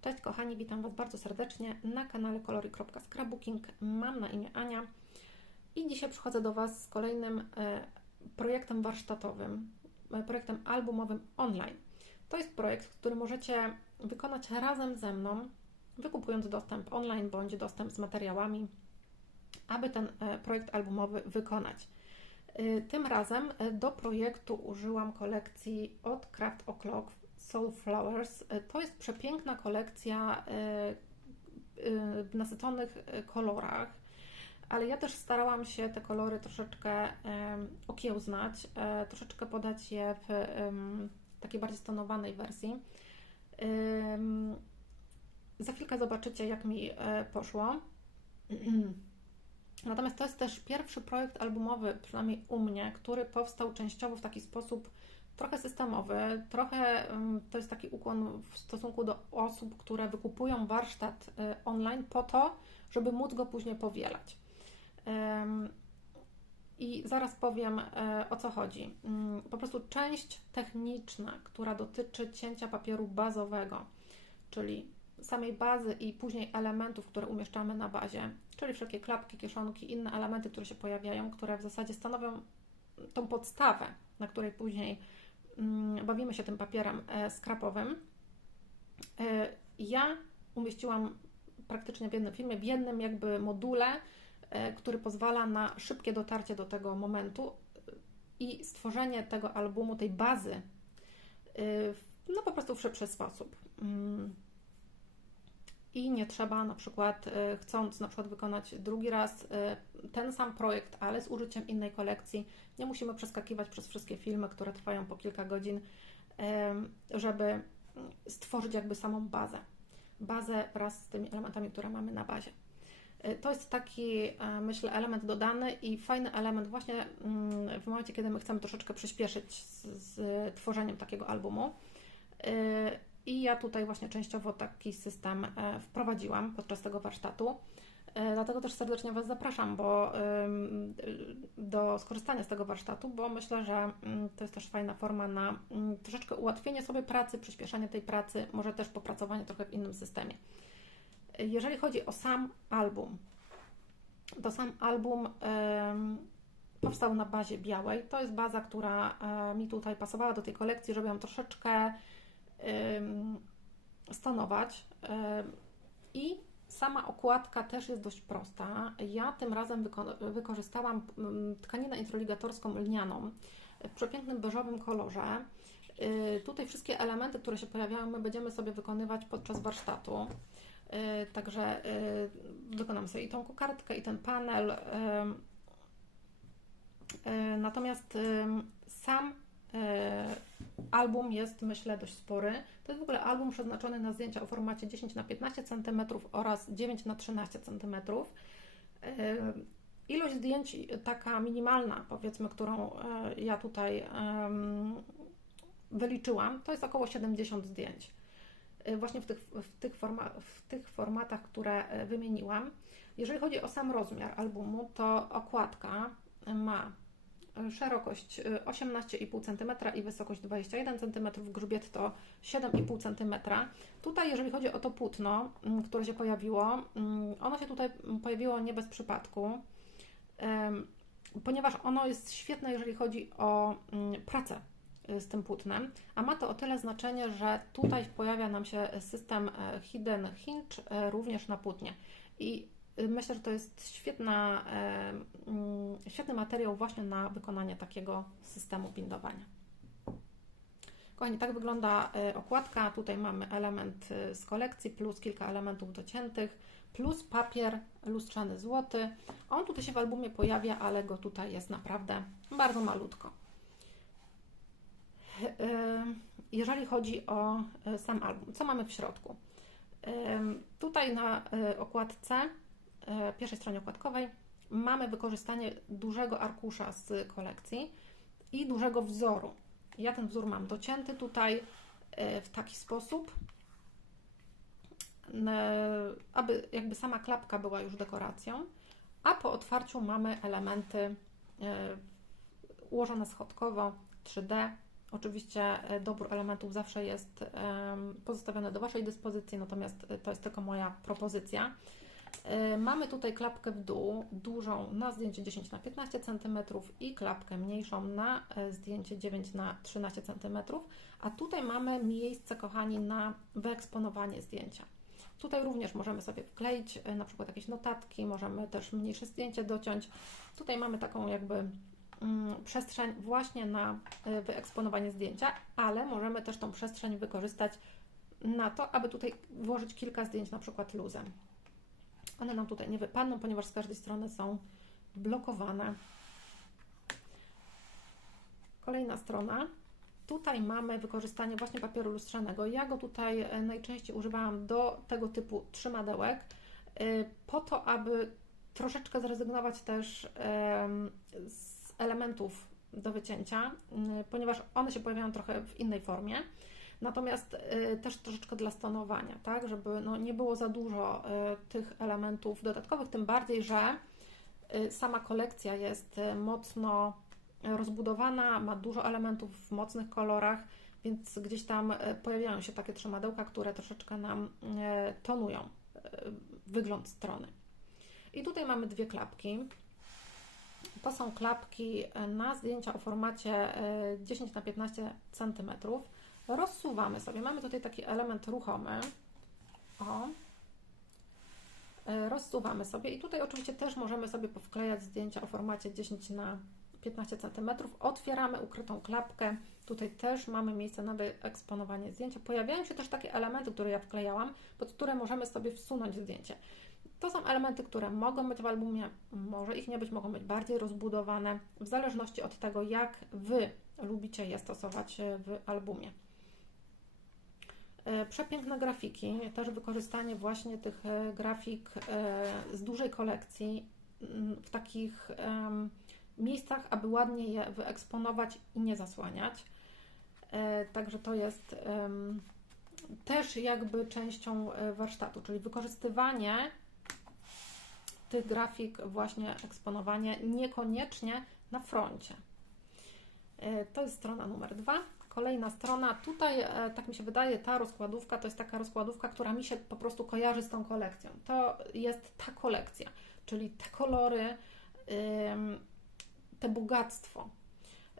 Cześć kochani, witam Was bardzo serdecznie na kanale kolory.scrapbooking. Mam na imię Ania i dzisiaj przychodzę do Was z kolejnym e, projektem warsztatowym, e, projektem albumowym online. To jest projekt, który możecie wykonać razem ze mną, wykupując dostęp online bądź dostęp z materiałami, aby ten e, projekt albumowy wykonać. Tym razem do projektu użyłam kolekcji od Craft O'Clock Soul Flowers. To jest przepiękna kolekcja e, e, w nasyconych e, kolorach, ale ja też starałam się te kolory troszeczkę okiełznać, troszeczkę podać je w takiej bardziej stonowanej wersji. Za chwilkę zobaczycie, jak mi poszło. Natomiast to jest też pierwszy projekt albumowy, przynajmniej u mnie, który powstał częściowo w taki sposób trochę systemowy, trochę to jest taki ukłon w stosunku do osób, które wykupują warsztat y, online po to, żeby móc go później powielać. I zaraz powiem e, o co chodzi. Mm, po prostu część techniczna, która dotyczy cięcia papieru bazowego, czyli samej bazy i później elementów, które umieszczamy na bazie, czyli wszelkie klapki, kieszonki, inne elementy, które się pojawiają, które w zasadzie stanowią tą podstawę, na której później bawimy się tym papierem e, skrapowym. E, ja umieściłam praktycznie w jednym filmie, w jednym jakby module, e, który pozwala na szybkie dotarcie do tego momentu i stworzenie tego albumu, tej bazy, no po prostu w szybszy sposób. I nie trzeba na przykład, e, chcąc na przykład wykonać drugi raz e, ten sam projekt, ale z użyciem innej kolekcji, nie musimy przeskakiwać przez wszystkie filmy, które trwają po kilka godzin, e, żeby stworzyć jakby samą bazę. Bazę wraz z tymi elementami, które mamy na bazie. To jest taki, myślę, element dodany i fajny element właśnie mm, w momencie, kiedy my chcemy troszeczkę przyspieszyć z, z tworzeniem takiego albumu. I ja tutaj właśnie częściowo taki system e, wprowadziłam podczas tego warsztatu. E, dlatego też serdecznie Was zapraszam bo, do skorzystania z tego warsztatu, bo myślę, że mm, to jest też fajna forma na mm, troszeczkę ułatwienie sobie pracy, przyspieszenie tej pracy, może też popracowanie trochę w innym systemie. Jeżeli chodzi o sam album, to sam album powstał na bazie białej. To jest baza, która e, mi tutaj pasowała do tej kolekcji, żeby ją troszeczkę stonować. I sama okładka też jest dość prosta. Ja tym razem wyko wykorzystałam tkaninę introligatorską lnianą w przepięknym beżowym kolorze. Y, tutaj wszystkie elementy, które się pojawiają, my będziemy sobie wykonywać podczas warsztatu. Y, także y, wykonam sobie i tą kokardkę, i ten panel. Natomiast sam Album jest, myślę, dość spory. To jest w ogóle album przeznaczony na zdjęcia o formacie 10 na 15 cm oraz 9 na 13 cm. Ilość zdjęć taka minimalna, powiedzmy, którą e, ja tutaj wyliczyłam, to jest około 70 zdjęć. E, właśnie w tych, w tych, forma, w tych formatach, które e, wymieniłam. Jeżeli chodzi o sam rozmiar albumu, to okładka ma szerokość 18,5 cm i wysokość 21 cm, grzbiet to 7,5 cm. Tutaj, jeżeli chodzi o to płótno, mm, które się pojawiło, mm, ono się tutaj pojawiło nie bez przypadku, ponieważ ono jest świetne, jeżeli chodzi o mm, pracę y, z tym płótnem, a ma to o tyle znaczenie, że tutaj pojawia nam się system e, Hidden Hinge e, również na płótnie. I Myślę, że to jest świetna, mm, świetny materiał właśnie na wykonanie takiego systemu bindowania. Kochani, tak wygląda e, okładka. Tutaj mamy element e, z kolekcji, plus kilka elementów dociętych, plus papier lustrzany złoty. On tutaj się w albumie pojawia, ale go tutaj jest naprawdę bardzo malutko. E, jeżeli chodzi o sam album, co mamy w środku? Tutaj na okładce E, pierwszej stronie okładkowej mamy wykorzystanie dużego arkusza z kolekcji i dużego wzoru. Ja ten wzór mam docięty tutaj e, w taki sposób, aby jakby sama klapka była już dekoracją, a po otwarciu mamy elementy e, ułożone schodkowo 3D, Oczywiście e, dobór elementów zawsze jest pozostawiony do Waszej dyspozycji, natomiast e, to jest tylko moja propozycja. E, mamy tutaj klapkę w dół, dużą na zdjęcie 10 na 15 cm i klapkę mniejszą na zdjęcie 9 na 13 cm, a tutaj mamy miejsce, kochani, na wyeksponowanie zdjęcia. Tutaj również możemy sobie wkleić na przykład jakieś notatki, możemy też mniejsze zdjęcie dociąć. Tutaj mamy taką jakby Mm, przestrzeń właśnie na wyeksponowanie zdjęcia, ale możemy też tą przestrzeń wykorzystać na to, aby tutaj włożyć kilka zdjęć na przykład luzem. One nam tutaj nie wypadną, ponieważ z każdej strony są blokowane. Kolejna strona. Tutaj mamy wykorzystanie właśnie papieru lustrzanego. Ja go tutaj e, najczęściej używałam do tego typu trzymadełek, y, po to, aby troszeczkę zrezygnować też z elementów do wycięcia, ponieważ one się pojawiają trochę w innej formie. Natomiast y, też troszeczkę dla stonowania, tak, żeby no, nie było za dużo y, tych elementów dodatkowych, tym bardziej, że sama kolekcja jest mocno rozbudowana, ma dużo elementów w mocnych kolorach, więc gdzieś tam pojawiają się takie trzymadełka, które troszeczkę nam tonują wygląd strony. I tutaj mamy dwie klapki. To są klapki na zdjęcia o formacie 10 e, na 15 cm. Rozsuwamy sobie. Mamy tutaj taki element ruchomy. O. E, rozsuwamy sobie i tutaj oczywiście też możemy sobie powklejać zdjęcia o formacie 10 na 15 cm. Otwieramy ukrytą klapkę. Tutaj też mamy miejsce na wyeksponowanie zdjęcia. Pojawiają się też takie elementy, które ja wklejałam, pod które możemy sobie wsunąć zdjęcie. To są elementy, które mogą być w albumie, może ich nie być, mogą być bardziej rozbudowane, w zależności od tego, jak Wy lubicie je stosować e, w albumie. E, przepiękne grafiki, też wykorzystanie właśnie tych e, grafik z dużej kolekcji mm, w takich miejscach, aby ładnie je wyeksponować i nie zasłaniać. Także to jest też jakby częścią warsztatu, czyli wykorzystywanie tych grafik właśnie eksponowanie niekoniecznie na froncie. E, to jest strona numer dwa. Kolejna strona, tutaj e, tak mi się wydaje, ta rozkładówka to jest taka rozkładówka, która mi się po prostu kojarzy z tą kolekcją. To jest ta kolekcja, czyli te kolory, te bogactwo.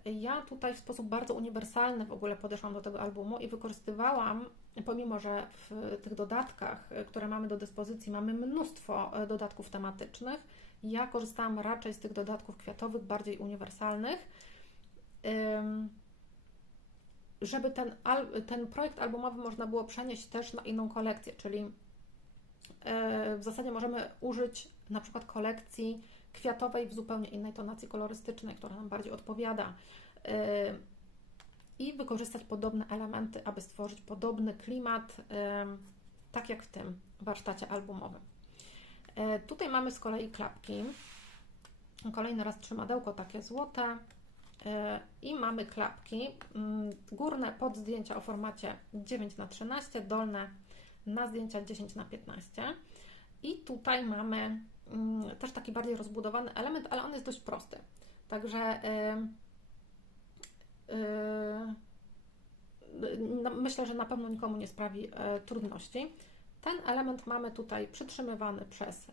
Ja tutaj w sposób bardzo uniwersalny w ogóle podeszłam do tego albumu i wykorzystywałam pomimo że w tych dodatkach, e, które mamy do dyspozycji, mamy mnóstwo e, dodatków tematycznych, ja korzystałam raczej z tych dodatków kwiatowych, bardziej uniwersalnych, żeby ten, ten projekt albumowy można było przenieść też na inną kolekcję, czyli e, w zasadzie możemy użyć na przykład kolekcji kwiatowej w zupełnie innej tonacji kolorystycznej, która nam bardziej odpowiada i wykorzystać podobne elementy, aby stworzyć podobny klimat, tak jak w tym warsztacie albumowym. E, tutaj mamy z kolei klapki. Kolejny raz trzymadełko takie złote. E, I mamy klapki mm, górne pod zdjęcia o formacie 9 na 13 dolne na zdjęcia 10 na 15 I tutaj mamy mm, też taki bardziej rozbudowany element, ale on jest dość prosty. Także Yy, myślę, że na pewno nikomu nie sprawi trudności. Ten element mamy tutaj przytrzymywany przez e,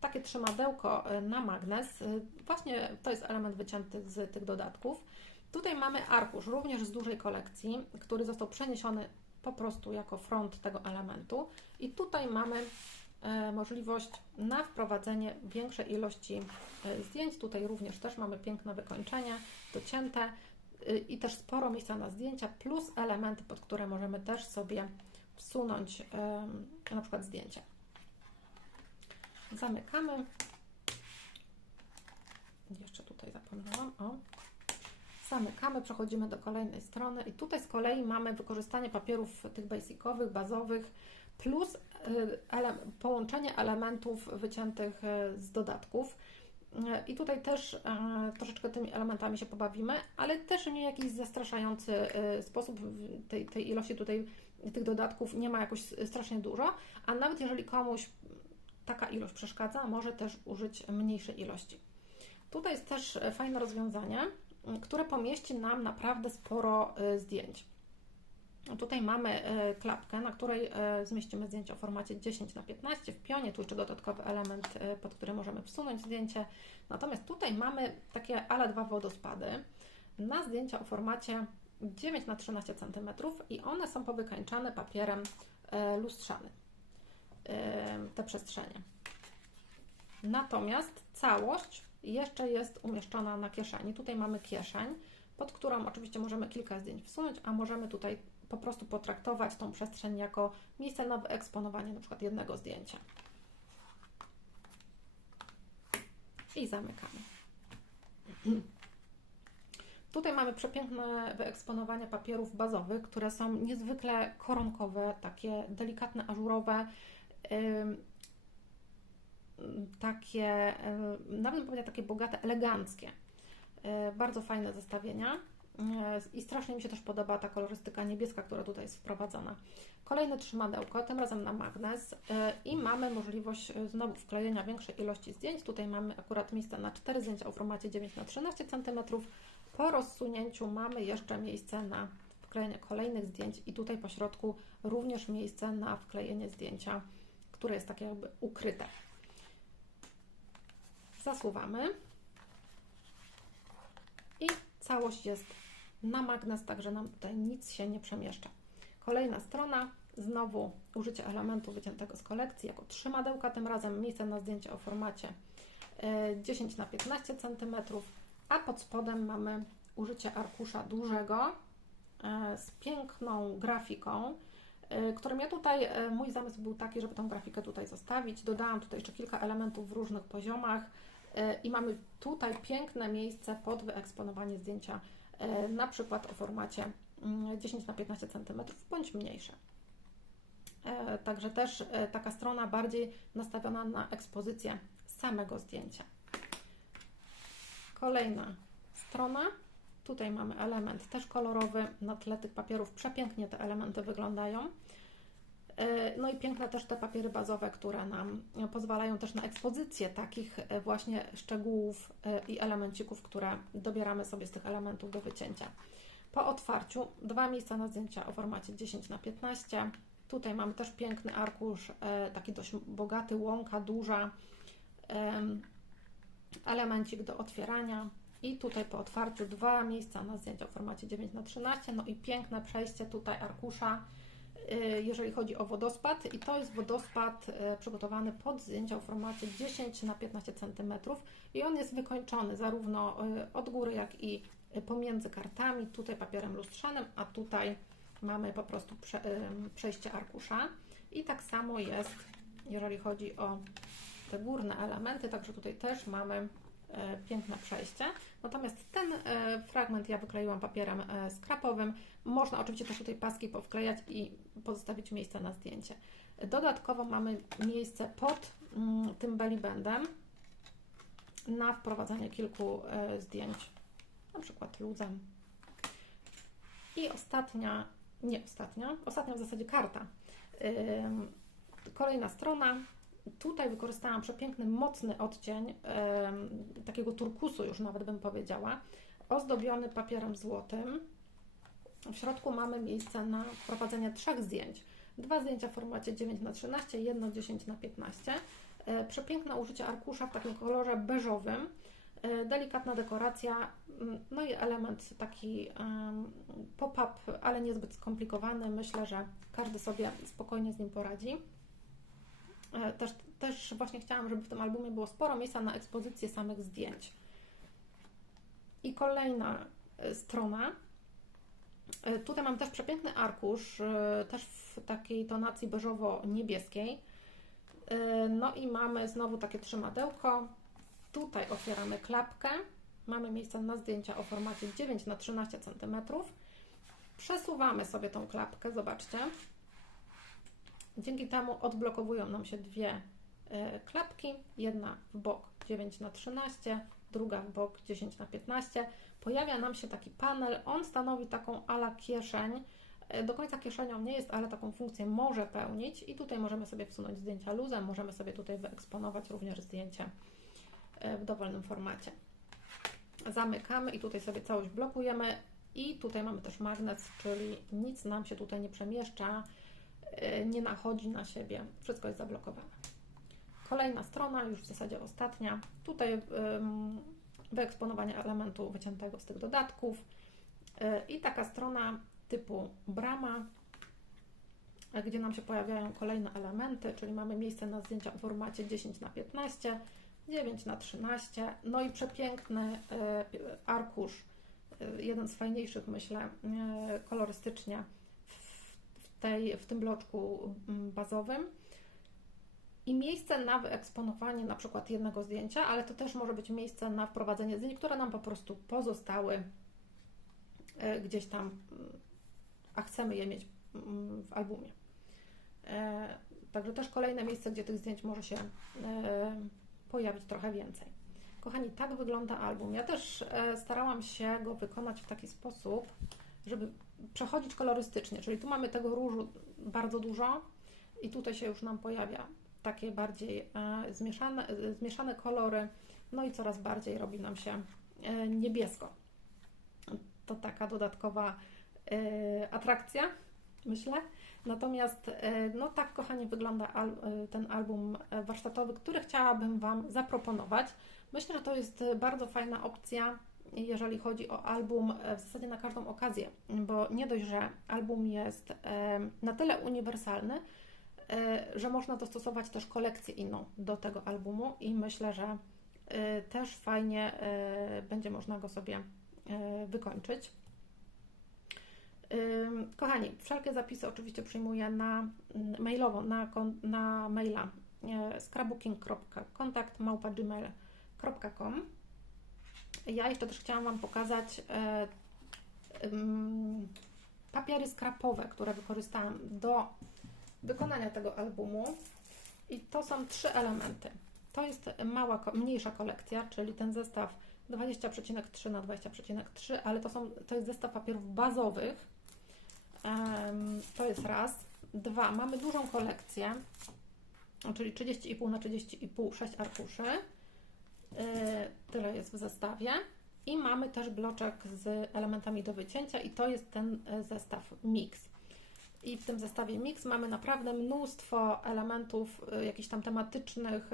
takie trzymadełko e, na magnes. Właśnie to jest element wycięty z tych dodatków. Tutaj mamy arkusz, również z dużej kolekcji, który został przeniesiony po prostu jako front tego elementu. I tutaj mamy możliwość na wprowadzenie większej ilości zdjęć. Tutaj również też mamy piękne wykończenie, docięte i też sporo miejsca na zdjęcia, plus elementy, pod które możemy też sobie wsunąć na przykład zdjęcie. Zamykamy. Jeszcze tutaj zapomniałam. O. Zamykamy, przechodzimy do kolejnej strony i tutaj z kolei mamy wykorzystanie papierów tych basicowych, bazowych, plus y, ele połączenie elementów wyciętych y, z dodatków. I tutaj też e, troszeczkę tymi elementami się pobawimy, ale też nie jakiś zastraszający e, sposób tej, tej ilości tutaj tych dodatków nie ma jakoś strasznie dużo, a nawet jeżeli komuś taka ilość przeszkadza, może też użyć mniejszej ilości. Tutaj jest też fajne rozwiązanie, które pomieści nam naprawdę sporo zdjęć. Tutaj mamy klapkę, na której zmieścimy zdjęcie w formacie 10 na 15 w pionie, tu jeszcze dodatkowy element, pod który możemy wsunąć zdjęcie. Natomiast tutaj mamy takie ale dwa wodospady na zdjęcia o formacie 9 na 13 cm i one są powykańczane papierem lustrzanym, te przestrzenie. Natomiast całość jeszcze jest umieszczona na kieszeni. Tutaj mamy kieszeń, pod którą oczywiście możemy kilka zdjęć wsunąć, a możemy tutaj po prostu potraktować tą przestrzeń jako miejsce na wyeksponowanie na przykład jednego zdjęcia. I zamykamy. Tutaj mamy przepiękne wyeksponowania papierów bazowych, które są niezwykle koronkowe, takie delikatne, ażurowe, takie, nawet bym takie bogate, eleganckie. E, bardzo fajne zestawienia e, i strasznie mi się też podoba ta kolorystyka niebieska, która tutaj jest wprowadzona. Kolejne trzymadełko, tym razem na magnes e, i mamy możliwość znowu wklejenia większej ilości zdjęć. Tutaj mamy akurat miejsce na 4 zdjęcia w formacie 9 na 13 cm. Po rozsunięciu mamy jeszcze miejsce na wklejenie kolejnych zdjęć i tutaj po środku również miejsce na wklejenie zdjęcia, które jest takie jakby ukryte. Zasuwamy. I całość jest na magnes, także nam tutaj nic się nie przemieszcza. Kolejna strona, znowu użycie elementu wyciętego z kolekcji jako trzymadełka, tym razem miejsce na zdjęcie o formacie 10 na 15 cm, a pod spodem mamy użycie arkusza dużego e, z piękną grafiką, e, którym ja tutaj, e, mój zamysł był taki, żeby tą grafikę tutaj zostawić. Dodałam tutaj jeszcze kilka elementów w różnych poziomach. I mamy tutaj piękne miejsce pod wyeksponowanie zdjęcia, na przykład o formacie 10 mm, na 15 cm bądź mniejsze. Także też taka strona bardziej nastawiona na ekspozycję samego zdjęcia. Kolejna strona. Tutaj mamy element też kolorowy na tle tych papierów. Przepięknie te elementy wyglądają. E, no i piękne też te papiery bazowe, które nam pozwalają też na ekspozycję takich e, właśnie szczegółów e, i elemencików, które dobieramy sobie z tych elementów do wycięcia. Po otwarciu dwa miejsca na zdjęcia o formacie 10 na 15. Tutaj mamy też piękny arkusz, taki dość bogaty, łąka duża, elemencik do otwierania. I tutaj po otwarciu dwa miejsca na zdjęcia o formacie 9 na 13. No i piękne przejście tutaj arkusza Y, jeżeli chodzi o wodospad i to jest wodospad y, przygotowany pod zdjęcia w formacie 10 na 15 cm i on jest wykończony zarówno y, od góry, jak i pomiędzy kartami, tutaj papierem lustrzanym, a tutaj mamy po prostu prze, przejście arkusza i tak samo jest, jeżeli chodzi o te górne elementy, także tutaj też mamy piękne przejście. Natomiast ten fragment ja wykleiłam papierem skrapowym. Można oczywiście też tutaj paski powklejać i pozostawić miejsce na zdjęcie. Dodatkowo mamy miejsce pod mm, tym bellybandem na wprowadzanie kilku e, zdjęć, na przykład luzem. I ostatnia, nie ostatnia, ostatnia w zasadzie karta. Kolejna strona. Tutaj wykorzystałam przepiękny, mocny odcień, takiego turkusu już nawet bym powiedziała, ozdobiony papierem złotym w środku mamy miejsce na prowadzenie trzech zdjęć. Dwa zdjęcia w formacie 9 na 13 jedno 10 na 15 e, Przepiękne użycie arkusza w takim kolorze beżowym. E, delikatna dekoracja, mm, no i element taki pop-up, ale niezbyt skomplikowany. Myślę, że każdy sobie spokojnie z nim poradzi. E, też, też właśnie chciałam, żeby w tym albumie było sporo miejsca na ekspozycję samych zdjęć. I kolejna strona E, tutaj mam też przepiękny arkusz, e, też w takiej tonacji beżowo-niebieskiej. E, no i mamy znowu takie trzymadełko. Tutaj otwieramy klapkę. Mamy miejsce na zdjęcia o formacie 9 na 13 cm. Przesuwamy sobie tą klapkę, zobaczcie. Dzięki temu odblokowują nam się dwie klapki. Jedna w bok 9 na 13, druga w bok 10 na 15 pojawia nam się taki panel, on stanowi taką ala kieszeń, e, do końca kieszenią nie jest, ale taką funkcję może pełnić i tutaj możemy sobie wsunąć zdjęcia luzem, możemy sobie tutaj wyeksponować również zdjęcie e, w dowolnym formacie. Zamykamy i tutaj sobie całość blokujemy. I tutaj mamy też magnes, czyli nic nam się tutaj nie przemieszcza, nie nachodzi na siebie. Wszystko jest zablokowane. Kolejna strona, już w zasadzie ostatnia. Tutaj wyeksponowanie elementu wyciętego z tych dodatków. Y, I taka strona typu brama, gdzie nam się pojawiają kolejne elementy, czyli mamy miejsce na zdjęcia w formacie 10 na 15 9 na 13 no i przepiękny y, arkusz, y, jeden z fajniejszych, myślę, kolorystycznie tej, w tym bloczku mm, bazowym. I miejsce na wyeksponowanie na przykład jednego zdjęcia, ale to też może być miejsce na wprowadzenie zdjęć, które nam po prostu pozostały gdzieś tam a chcemy je mieć mm, w albumie. E, także też kolejne miejsce, gdzie tych zdjęć może się e, pojawić trochę więcej. Kochani, tak wygląda album. Ja też e, starałam się go wykonać w taki sposób, żeby przechodzić kolorystycznie, czyli tu mamy tego różu bardzo dużo i tutaj się już nam pojawia takie bardziej zmieszane, zmieszane kolory, no i coraz bardziej robi nam się niebiesko. To taka dodatkowa E, atrakcja, myślę. Natomiast, e, no tak, kochani, wygląda al e, ten album warsztatowy, który chciałabym Wam zaproponować. Myślę, że to jest bardzo fajna opcja, jeżeli chodzi o album w zasadzie na każdą okazję, bo nie dość, że album jest na tyle uniwersalny, że można dostosować też kolekcję inną do tego albumu i myślę, że też fajnie będzie można go sobie wykończyć. Kochani, wszelkie zapisy oczywiście przyjmuję na mm, mailowo, na, na maila scrapbooking.kontakt.gmail.com Ja jeszcze też chciałam Wam pokazać e, papiery skrapowe, które wykorzystałam do wykonania tego albumu. I to są trzy elementy. To jest mała, mniejsza kolekcja, czyli ten zestaw 20,3 na 20,3, ale to, są, to jest zestaw papierów bazowych, to jest raz. Dwa, mamy dużą kolekcję, czyli 30,5 na 30,5, 6 arkuszy. E, tyle jest w zestawie. I mamy też bloczek z elementami do wycięcia i to jest ten e, zestaw Mix. I w tym zestawie Mix mamy naprawdę mnóstwo elementów e, jakichś tam tematycznych,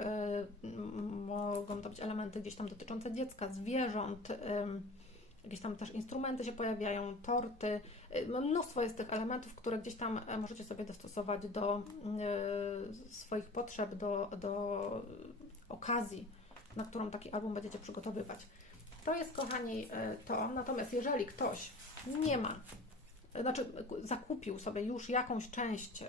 mogą to być elementy gdzieś tam dotyczące dziecka, zwierząt, jakieś tam też instrumenty się pojawiają, torty. Y, no, mnóstwo jest tych elementów, które gdzieś tam e, możecie sobie dostosować do y, swoich potrzeb, do, do okazji, na którą taki album będziecie przygotowywać. To jest, kochani, e, to. Natomiast jeżeli ktoś nie ma, znaczy zakupił sobie już jakąś część e,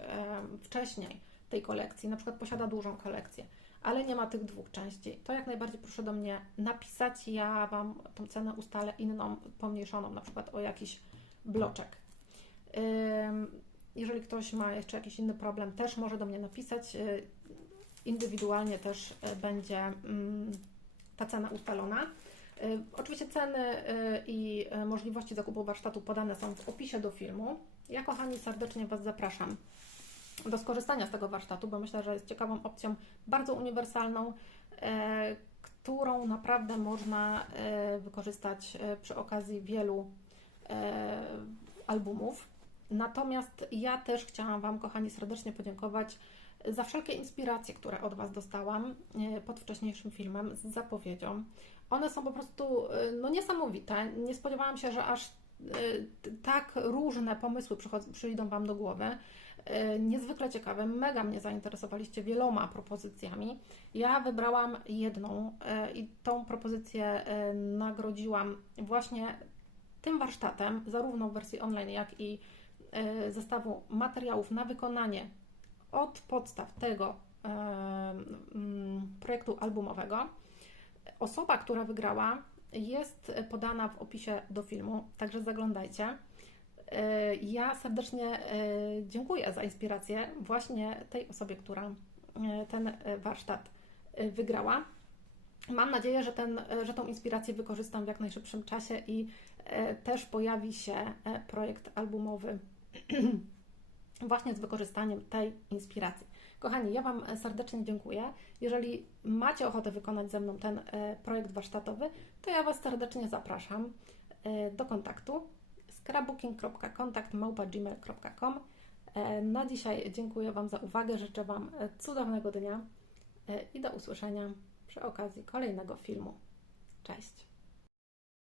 wcześniej tej kolekcji, na przykład posiada dużą kolekcję, ale nie ma tych dwóch części, to jak najbardziej proszę do mnie napisać. Ja Wam tą cenę ustalę inną, pomniejszoną, na przykład o jakiś bloczek. Jeżeli ktoś ma jeszcze jakiś inny problem, też może do mnie napisać. Indywidualnie też y, będzie mm, ta cena ustalona. Y, oczywiście ceny i możliwości zakupu warsztatu podane są w opisie do filmu. Ja, kochani, serdecznie Was zapraszam do skorzystania z tego warsztatu, bo myślę, że jest ciekawą opcją, bardzo uniwersalną, e, którą naprawdę można e, wykorzystać e, przy okazji wielu albumów. Natomiast ja też chciałam Wam, kochani, serdecznie podziękować za wszelkie inspiracje, które od Was dostałam pod wcześniejszym filmem z zapowiedzią. One są po prostu no, niesamowite. Nie spodziewałam się, że aż tak różne pomysły przyjdą Wam do głowy. E, niezwykle ciekawe, mega mnie zainteresowaliście wieloma propozycjami. Ja wybrałam jedną e, i tą propozycję e, nagrodziłam właśnie tym warsztatem, zarówno w wersji online, jak i zestawu materiałów na wykonanie od podstaw tego mm, projektu albumowego. Osoba, która wygrała, jest podana w opisie do filmu, także zaglądajcie. E, ja serdecznie e, dziękuję za inspirację właśnie tej osobie, która e, ten warsztat wygrała. Mam nadzieję, że, ten, że tą inspirację wykorzystam w jak najszybszym czasie i też pojawi się projekt albumowy właśnie z wykorzystaniem tej inspiracji. Kochani, ja Wam serdecznie dziękuję. Jeżeli macie ochotę wykonać ze mną ten e, projekt warsztatowy, to ja Was serdecznie zapraszam e, do kontaktu scrapbooking.kontakt.gmail.com Na dzisiaj dziękuję Wam za uwagę, życzę Wam cudownego dnia i do usłyszenia przy okazji kolejnego filmu. Cześć!